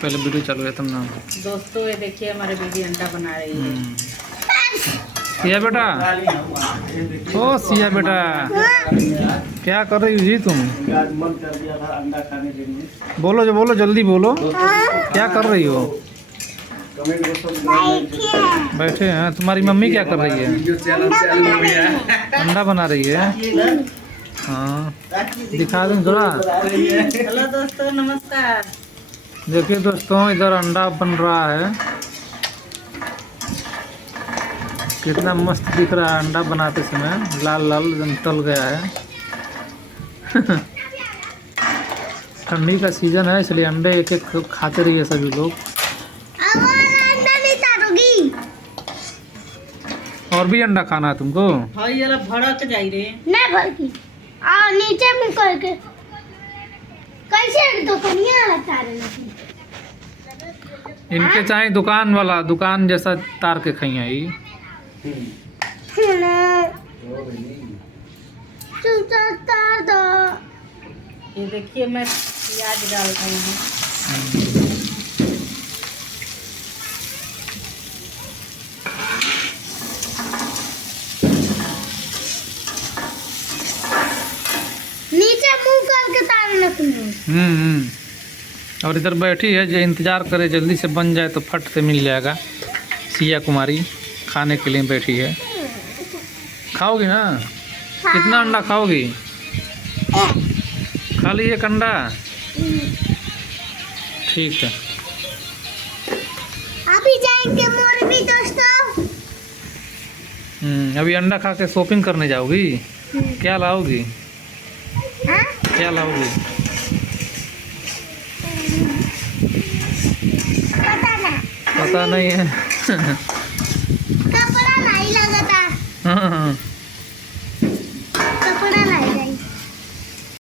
पहले वीडियो चालू है तुम ना। दोस्तों ये देखिए हमारे बीबी अंडा बना रही है। सिया बेटा, ओ सिया बेटा, क्या कर रही हो जी तुम? मन कर दिया था अंडा खाने के लिए। बोलो जो बोलो, जल्दी बोलो, क्या कर रही हो? कमेंट बैठे हैं। तुम्हारी मम्मी क्या कर रही है? अंडा बना रही है। हाँ दिखा दूँ थोड़ा। हेलो दोस्तों, नमस्कार। देखिए दोस्तों, इधर अंडा बन रहा है। कितना मस्त दिख रहा है अंडा बनाते समय, लाल लाल एकदम तल गया है। ठंडी का सीजन है इसलिए अंडे एक एक खाते रहिए सभी लोग। और भी अंडा खाना है तुमको? हाँ ये भड़क जाई रे। नहीं भड़की। आओ नीचे में करके कैसे दुकानिया लगा रहे हैं। इनके चाहे दुकान वाला, दुकान जैसा तार के खाइए ही। तार दो। ये देखिए मैं प्याज डाल रही हूँ। नीचे मुंह करके तार रखना। और इधर बैठी है जो इंतजार करे जल्दी से बन जाए तो फट से मिल जाएगा। सिया कुमारी खाने के लिए बैठी है। खाओगी ना? कितना अंडा खाओगी? खा ली एक अंडा? ठीक है। अभी जाएंगे मोरबी दोस्तों। अभी अंडा खा के शॉपिंग करने जाओगी? क्या लाओगी? हाँ? क्या लाओगी? पता नहीं है। कपड़ा नहीं लगता। हाँ